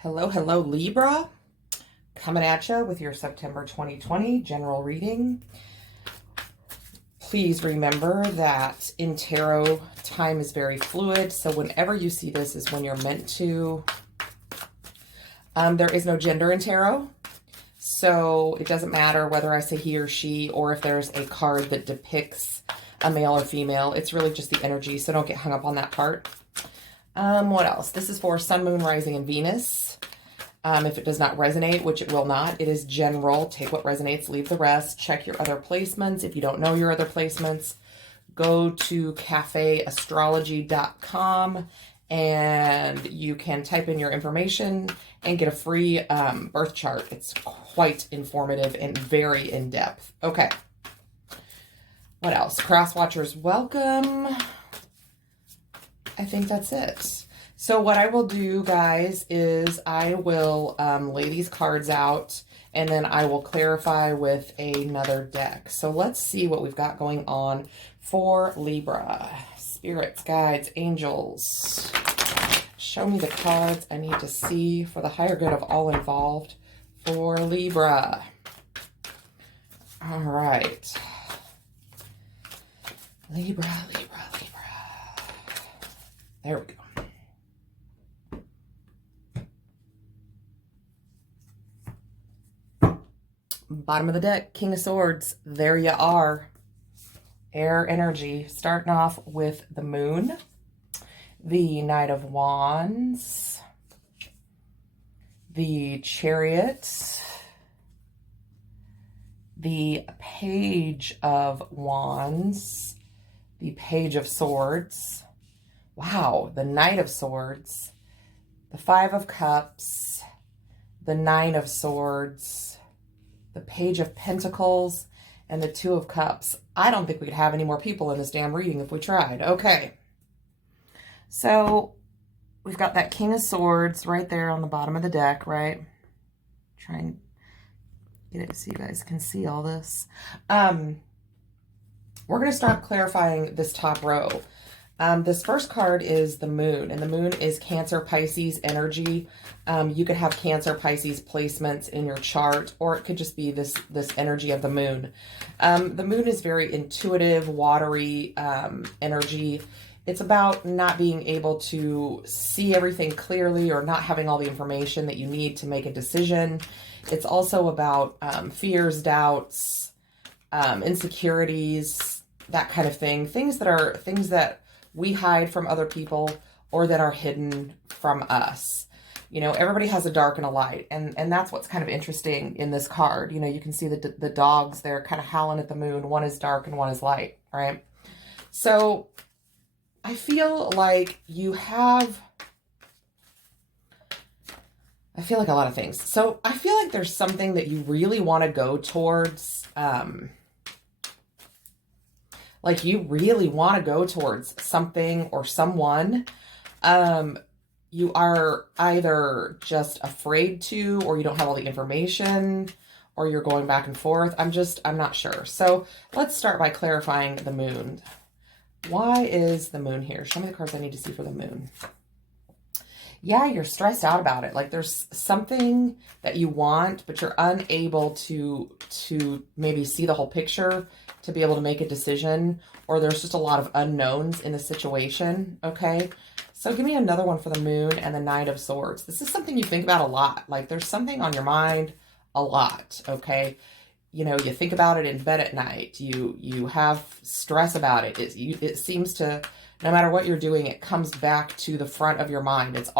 Hello, hello, Libra. Coming at you with your September 2020 general reading. Please remember that in tarot, time is very fluid. So whenever you see this is when you're meant to. There is no gender in tarot. So it doesn't matter whether I say he or she, or if there's a card that depicts a male or female. It's really just the energy. So don't get hung up on that part. What else? This is for Sun, Moon, Rising, and Venus. If it does not resonate, which it will not, it is general. Take what resonates, leave the rest. Check your other placements. If you don't know your other placements, go to cafeastrology.com and you can type in your information and get a free birth chart. It's quite informative and very in-depth. Okay. What else? Cross watchers, welcome. I think that's it. So what I will do, guys, is I will lay these cards out and then I will clarify with another deck. So let's see what we've got going on for Libra. Spirits, guides, angels. Show me the cards I need to see for the higher good of all involved for Libra. All right. Libra, Libra, Libra. There we go. Bottom of the deck, King of Swords. There you are. Air energy. Starting off with the Moon, the Knight of Wands, the Chariot, the Page of Wands, the Page of Swords. Wow, the Knight of Swords, the Five of Cups, the Nine of Swords, the Page of Pentacles, and the Two of Cups. I don't think we could have any more people in this damn reading if we tried. Okay. So we've got that King of Swords right there on the bottom of the deck, right? Try and get it so you guys can see all this. We're going to start clarifying this top row. This first card is the Moon, and the Moon is Cancer, Pisces energy. You could have Cancer, Pisces placements in your chart, or it could just be this energy of the Moon. The Moon is very intuitive, watery energy. It's about not being able to see everything clearly or not having all the information that you need to make a decision. It's also about fears, doubts, insecurities, that kind of thing. Things that we hide from other people or that are hidden from us. You know, everybody has a dark and a light, and that's what's kind of interesting in this card. You know, you can see the dogs, they're kind of howling at the moon. One is dark and one is light, all right? So I feel like you have, I feel like a lot of things. So I feel like there's something that you really want to go towards, like you really want to go towards something or someone. You are either just afraid to, or you don't have all the information, or you're going back and forth. I'm not sure. So let's start by clarifying the Moon. Why is the Moon here? Show me the cards I need to see for the Moon. Yeah, you're stressed out about it. Like there's something that you want, but you're unable to maybe see the whole picture to be able to make a decision, or there's just a lot of unknowns in the situation, okay? So give me another one for the Moon and the Knight of Swords. This is something you think about a lot. Like there's something on your mind a lot, okay? You know, you think about it in bed at night. You have stress about it. It seems to, no matter what you're doing, it comes back to the front of your mind. It's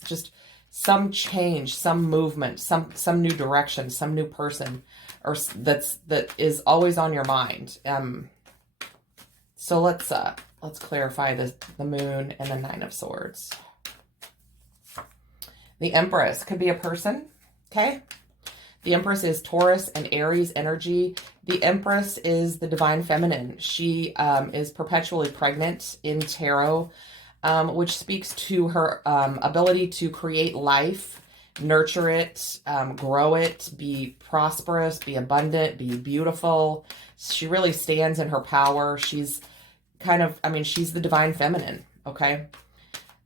just some change, some movement, some new direction, some new person, or that is always on your mind. So let's clarify the Moon and the Nine of Swords. The Empress could be a person, okay? The Empress is Taurus and Aries energy. The Empress is the divine feminine. She is perpetually pregnant in tarot, which speaks to her ability to create life, nurture it, grow it, be prosperous, be abundant, be beautiful. She really stands in her power. She's kind of, I mean, she's the divine feminine, okay?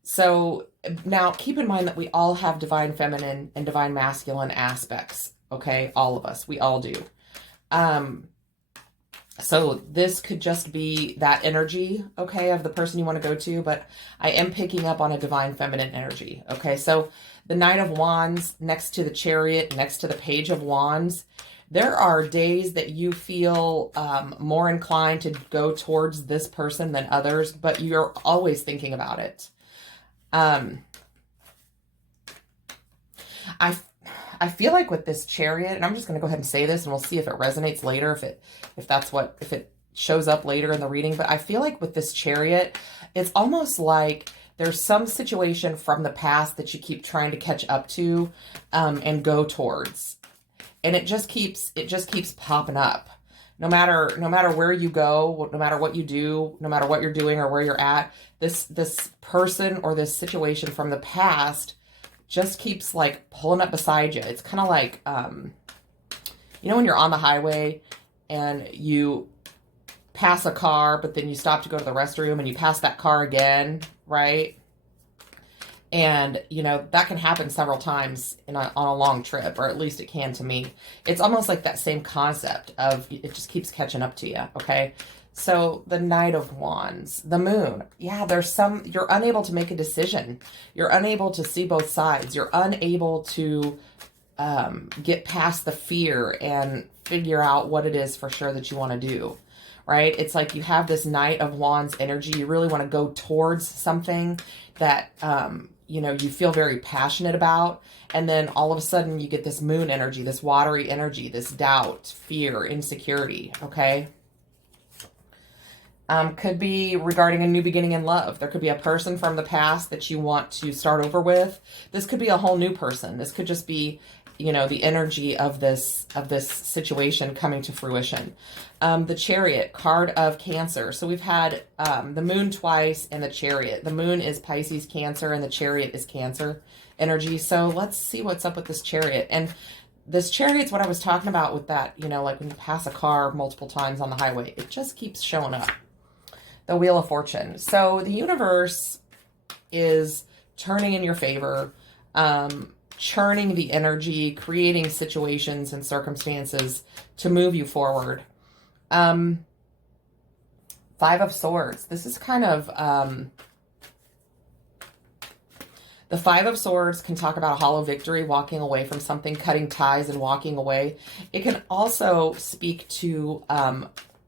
So now keep in mind that we all have divine feminine and divine masculine aspects. Okay. All of us, we all do. Um, so this could just be that energy, okay, of the person you want to go to, but I am picking up on a divine feminine energy. Okay. So the Knight of Wands next to the Chariot, next to the Page of Wands, there are days that you feel more inclined to go towards this person than others, but you're always thinking about it. I I feel like with this Chariot, and I'm just going to go ahead and say this, and we'll see if it resonates later, if it shows up later in the reading. But I feel like with this Chariot, it's almost like there's some situation from the past that you keep trying to catch up to, and go towards, and it just keeps popping up. No matter where you go, no matter what you do, no matter what you're doing or where you're at, this person or this situation from the past just keeps like pulling up beside you. It's kind of like, you know, when you're on the highway and you pass a car, but then you stop to go to the restroom and you pass that car again, right? And, you know, that can happen several times on a long trip, or at least it can to me. It's almost like that same concept of it just keeps catching up to you, okay? So the Knight of Wands, the Moon. Yeah, you're unable to make a decision. You're unable to see both sides. You're unable to get past the fear and figure out what it is for sure that you want to do, right? It's like you have this Knight of Wands energy. You really want to go towards something that, you know, you feel very passionate about. And then all of a sudden you get this moon energy, this watery energy, this doubt, fear, insecurity, okay? Could be regarding a new beginning in love. There could be a person from the past that you want to start over with. This could be a whole new person. This could just be, you know, the energy of this situation coming to fruition. The Chariot, card of Cancer. So we've had the Moon twice and the Chariot. The Moon is Pisces, Cancer, and the Chariot is Cancer energy. So let's see what's up with this Chariot. And this Chariot's what I was talking about with that, you know, like when you pass a car multiple times on the highway, it just keeps showing up. The Wheel of Fortune. So the universe is turning in your favor, churning the energy, creating situations and circumstances to move you forward. Five of Swords. This is kind of, the Five of Swords can talk about a hollow victory, walking away from something, cutting ties and walking away. It can also speak to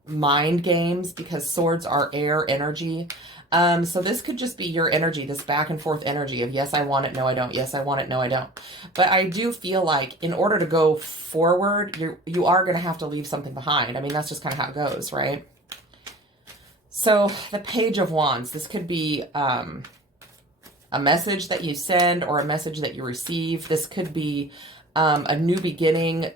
mind games, because swords are air energy. So this could just be your energy, this back and forth energy of yes, I want it, no, I don't. Yes, I want it, no, I don't. But I do feel like in order to go forward, you are going to have to leave something behind. I mean, that's just kind of how it goes, right? So the Page of Wands, this could be a message that you send or a message that you receive. This could be a new beginning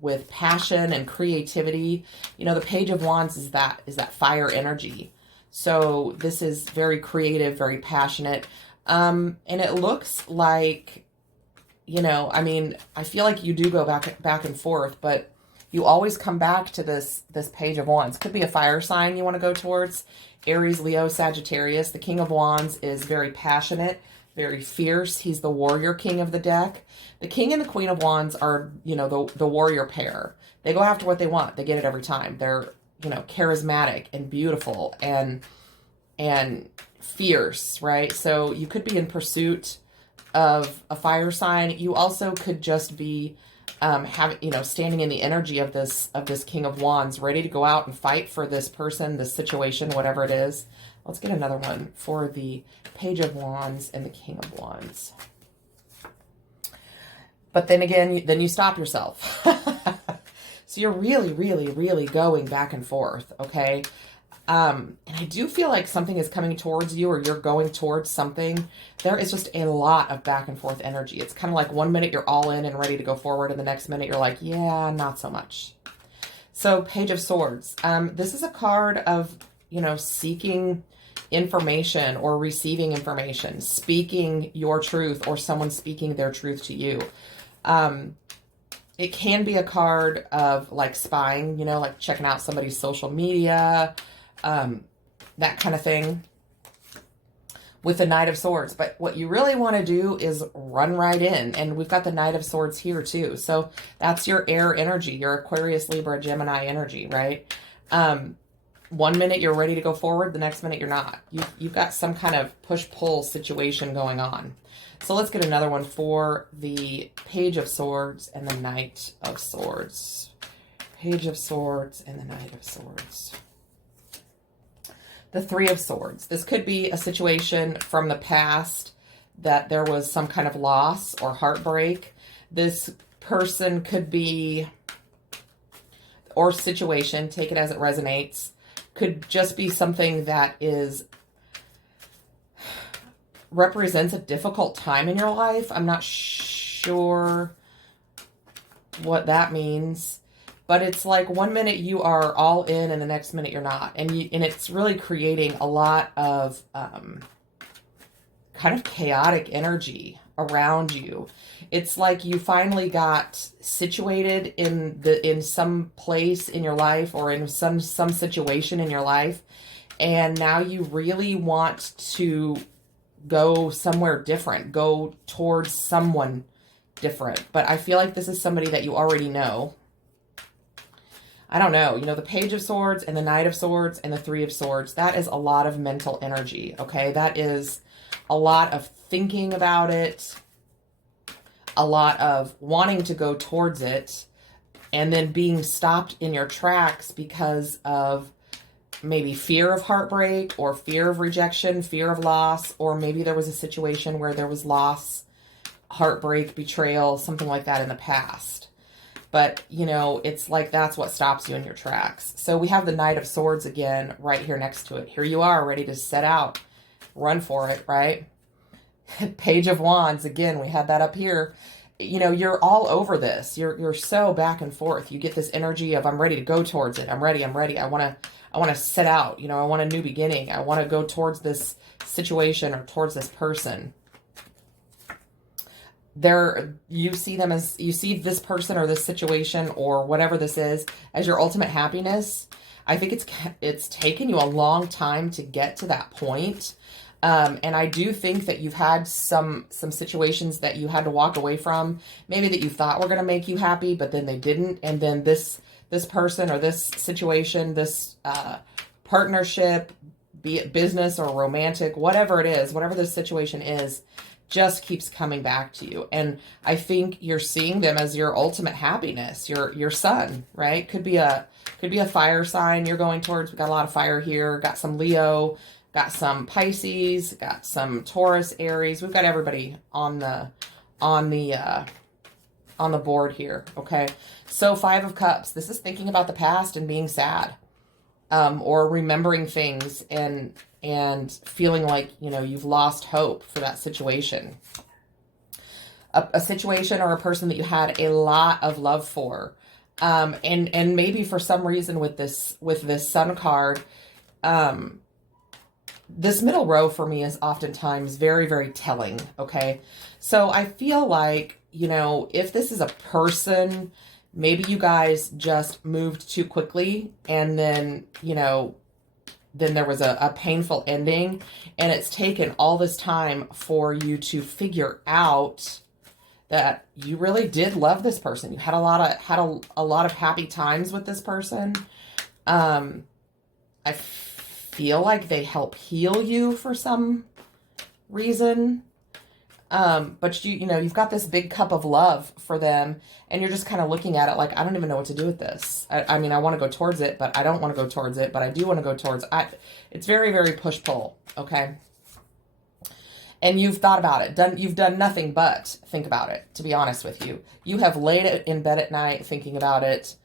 with passion and creativity. You know, the Page of Wands is that fire energy. So this is very creative, very passionate. And it looks like, you know, I mean, I feel like you do go back and forth, but you always come back to this Page of Wands. Could be a fire sign you want to go towards. Aries, Leo, Sagittarius. The King of Wands is very passionate, very fierce. He's the warrior king of the deck. The King and the Queen of Wands are, you know, the warrior pair. They go after what they want. They get it every time. They're, you know, charismatic and beautiful and fierce, right? So you could be in pursuit of a fire sign. You also could just be standing in the energy of this King of Wands, ready to go out and fight for this person, this situation, whatever it is. Let's get another one for the Page of Wands and the King of Wands. But then again, then you stop yourself. So you're really, really, really going back and forth, okay? And I do feel like something is coming towards you, or you're going towards something. There is just a lot of back and forth energy. It's kind of like one minute you're all in and ready to go forward, and the next minute you're like, yeah, not so much. So Page of Swords. This is a card of, you know, seeking information or receiving information, speaking your truth, or someone speaking their truth to you. It can be a card of like spying, you know, like checking out somebody's social media, that kind of thing. with the Knight of Swords. But what you really want to do is run right in. And we've got the Knight of Swords here too. So that's your air energy, your Aquarius, Libra, Gemini energy, right? 1 minute you're ready to go forward, the next minute you're not. You've got some kind of push-pull situation going on. So let's get another one for the Page of Swords and the Knight of Swords. Page of Swords and the Knight of Swords. The Three of Swords. This could be a situation from the past that there was some kind of loss or heartbreak. This person could be, or situation, take it as it resonates, could just be something that represents a difficult time in your life. I'm not sure what that means, but it's like 1 minute you are all in and the next minute you're not. And it's really creating a lot of kind of chaotic energy around you. It's like you finally got situated in some place in your life or in some situation in your life, and now you really want to go somewhere different, go towards someone different. But I feel like this is somebody that you already know. I don't know, you know, the Page of Swords and the Knight of Swords and the Three of Swords, that is a lot of mental energy, okay? That is a lot of thinking about it, a lot of wanting to go towards it, and then being stopped in your tracks because of maybe fear of heartbreak or fear of rejection, fear of loss, or maybe there was a situation where there was loss, heartbreak, betrayal, something like that in the past. But, you know, it's like that's what stops you in your tracks. So we have the Knight of Swords again right here next to it. Here you are, ready to set out. Run for it, right? Page of Wands, again, we had that up here. You know, you're all over this. You're so back and forth. You get this energy of, I'm ready to go towards it. I'm ready. I want to set out. You know, I want a new beginning. I want to go towards this situation or towards this person. You see this person or this situation or whatever this is as your ultimate happiness. I think it's taken you a long time to get to that point. And I do think that you've had some situations that you had to walk away from, maybe that you thought were going to make you happy, but then they didn't. And then this person or this situation, this partnership, be it business or romantic, whatever it is, whatever the situation is, just keeps coming back to you. And I think you're seeing them as your ultimate happiness, your sun, right? Could be a fire sign you're going towards. We got a lot of fire here. Got some Leo, got some Pisces, got some Taurus, Aries. We've got everybody on the board here. Okay. So Five of Cups. This is thinking about the past and being sad, or remembering things and feeling like, you know, you've lost hope for that situation. A situation or a person that you had a lot of love for. And maybe for some reason with this Sun card, this middle row for me is oftentimes very, very telling. Okay. So I feel like, you know, if this is a person, maybe you guys just moved too quickly and then, you know, then there was a painful ending, and it's taken all this time for you to figure out that you really did love this person. You had a lot of happy times with this person. I feel like they help heal you for some reason. But you know, you've got this big cup of love for them, and you're just kind of looking at it like, I don't even know what to do with this. I mean, I want to go towards it, but I don't want to go towards it, but I do want to go towards it's very, very push-pull, okay? And you've thought about it. You've done nothing but think about it, to be honest with you. You have laid in bed at night thinking about it.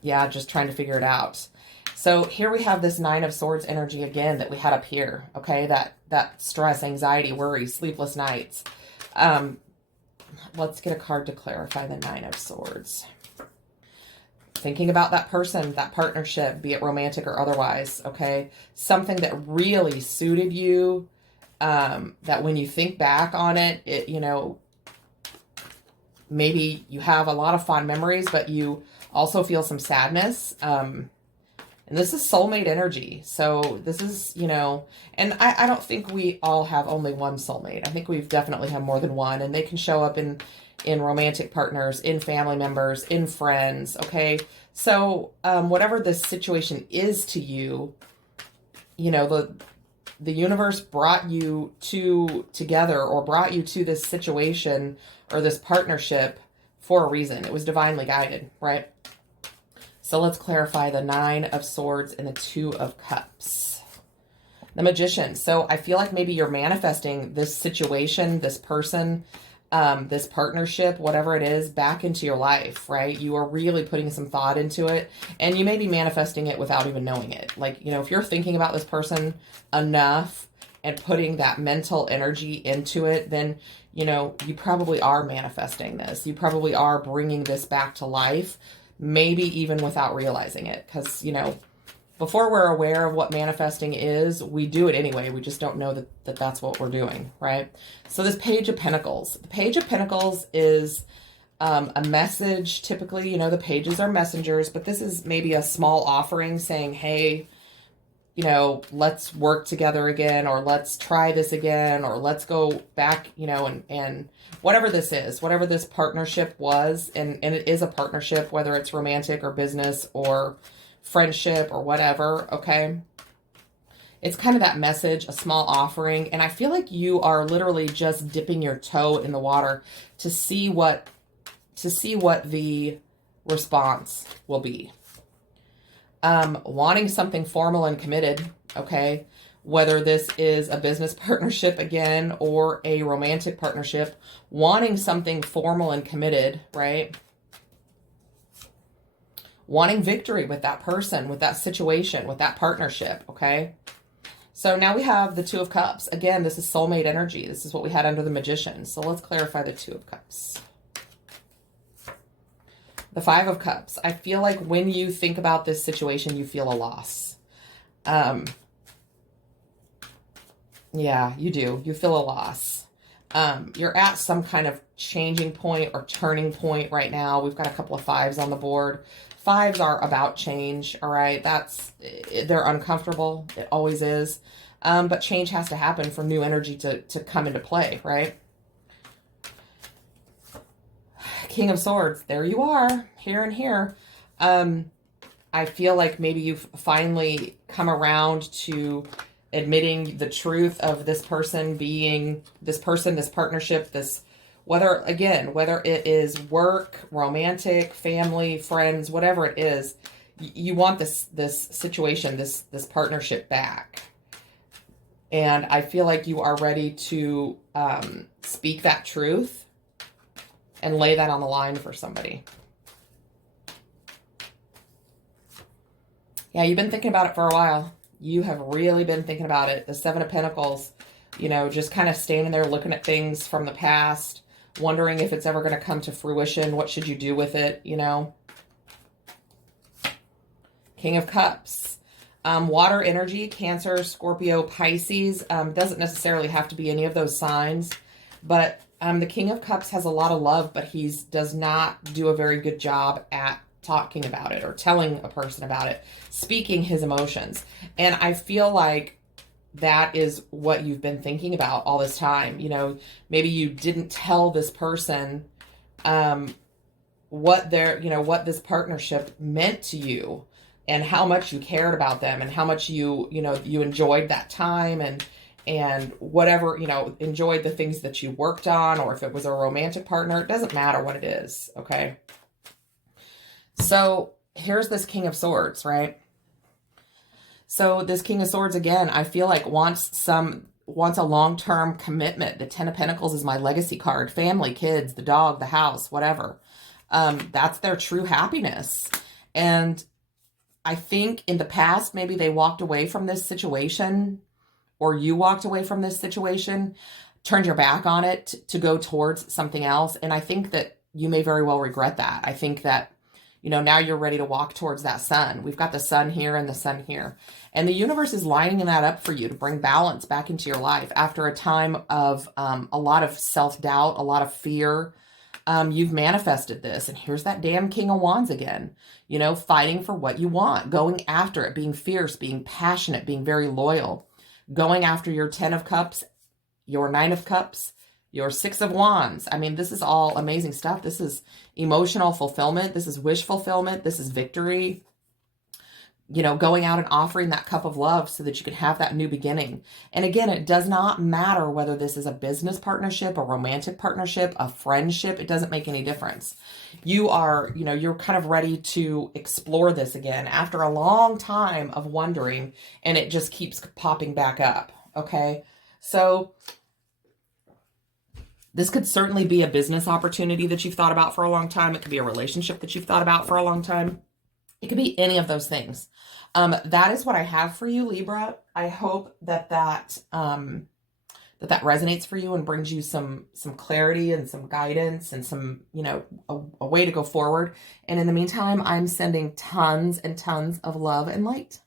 Yeah, just trying to figure it out. So here we have this Nine of Swords energy again that we had up here, okay? That stress, anxiety, worry, sleepless nights. Let's get a card to clarify the Nine of Swords. Thinking about that person, that partnership, be it romantic or otherwise, okay? Something that really suited you, that when you think back on it, you know, maybe you have a lot of fond memories, but you also feel some sadness. And And this is soulmate energy. So this is, you know, and I don't think we all have only one soulmate. I think we've definitely have more than one, and they can show up in romantic partners, in family members, in friends. Okay. So, whatever this situation is to you, you know, the universe brought you together, or brought you to this situation or this partnership for a reason. It was divinely guided, right? So let's clarify the 9 of Swords and the 2 of Cups. The Magician. So I feel like maybe you're manifesting this situation, this person, this partnership, whatever it is, back into your life, right? You are really putting some thought into it, and you may be manifesting it without even knowing it. Like, you know, if you're thinking about this person enough and putting that mental energy into it, then, you know, you probably are manifesting this. You probably are bringing this back to life, maybe even without realizing it. Because, you know, before we're aware of what manifesting is, we do it anyway. We just don't know that that's what we're doing, right? So this Page of Pentacles. The Page of Pentacles is a message. Typically, you know, the pages are messengers, but this is maybe a small offering saying, hey, you know, let's work together again, or let's try this again, or let's go back, you know, and whatever this is, whatever this partnership was, and it is a partnership, whether it's romantic or business or friendship or whatever, okay? It's kind of that message, a small offering, and I feel like you are literally just dipping your toe in the water to see what the response will be. Wanting something formal and committed, okay? Whether this is a business partnership again or a romantic partnership, wanting something formal and committed, right? Wanting victory with that person, with that situation, with that partnership, okay? So now we have the 2 of Cups. Again, this is soulmate energy. This is what we had under the Magician. So let's clarify the 2 of Cups. The 5 of Cups. I feel like when you think about this situation, you feel a loss. Yeah, you do. You feel a loss. You're at some kind of changing point or turning point right now. We've got a couple of 5s on the board. 5s are about change, all right? They're uncomfortable. It always is. But change has to happen for new energy to come into play, right? King of Swords, there you are, here and here. I feel like maybe you've finally come around to admitting the truth of this person being, this partnership, whether it is work, romantic, family, friends, whatever it is, you want this situation, this partnership back. And I feel like you are ready to speak that truth and lay that on the line for somebody. Yeah, you've been thinking about it for a while. You have really been thinking about it. The 7 of Pentacles, you know, just kind of standing there looking at things from the past, wondering if it's ever going to come to fruition. What should you do with it, you know? King of Cups. Water energy, Cancer, Scorpio, Pisces. Doesn't necessarily have to be any of those signs, but the King of Cups has a lot of love, but he does not do a very good job at talking about it or telling a person about it, speaking his emotions. And I feel like that is what you've been thinking about all this time. You know, maybe you didn't tell this person what this partnership meant to you and how much you cared about them and how much you enjoyed that time and whatever, you know, enjoyed the things that you worked on, or if it was a romantic partner, it doesn't matter what it is, okay? So here's this King of Swords, right? So this King of Swords, again, I feel like wants a long-term commitment. The 10 of Pentacles is my legacy card. Family, kids, the dog, the house, whatever. That's their true happiness. And I think in the past, maybe they walked away from this situation, or you walked away from this situation, turned your back on it to go towards something else. And I think that you may very well regret that. I think that, you know, now you're ready to walk towards that sun. We've got the sun here and the sun here. And the universe is lining that up for you to bring balance back into your life after a time of a lot of self-doubt, a lot of fear, You've manifested this, and here's that damn King of Wands again, you know, fighting for what you want, going after it, being fierce, being passionate, being very loyal, going after your 10 of Cups, your 9 of Cups, your 6 of Wands. I mean, this is all amazing stuff. This is emotional fulfillment. This is wish fulfillment. This is victory. You know, going out and offering that cup of love so that you can have that new beginning. And again, it does not matter whether this is a business partnership, a romantic partnership, a friendship. It doesn't make any difference. You are, you know, you're kind of ready to explore this again after a long time of wondering, and it just keeps popping back up. Okay. So this could certainly be a business opportunity that you've thought about for a long time. It could be a relationship that you've thought about for a long time. It could be any of those things. That is what I have for you, Libra. I hope that that resonates for you and brings you some clarity and some guidance and some, you know, a way to go forward. And in the meantime, I'm sending tons and tons of love and light.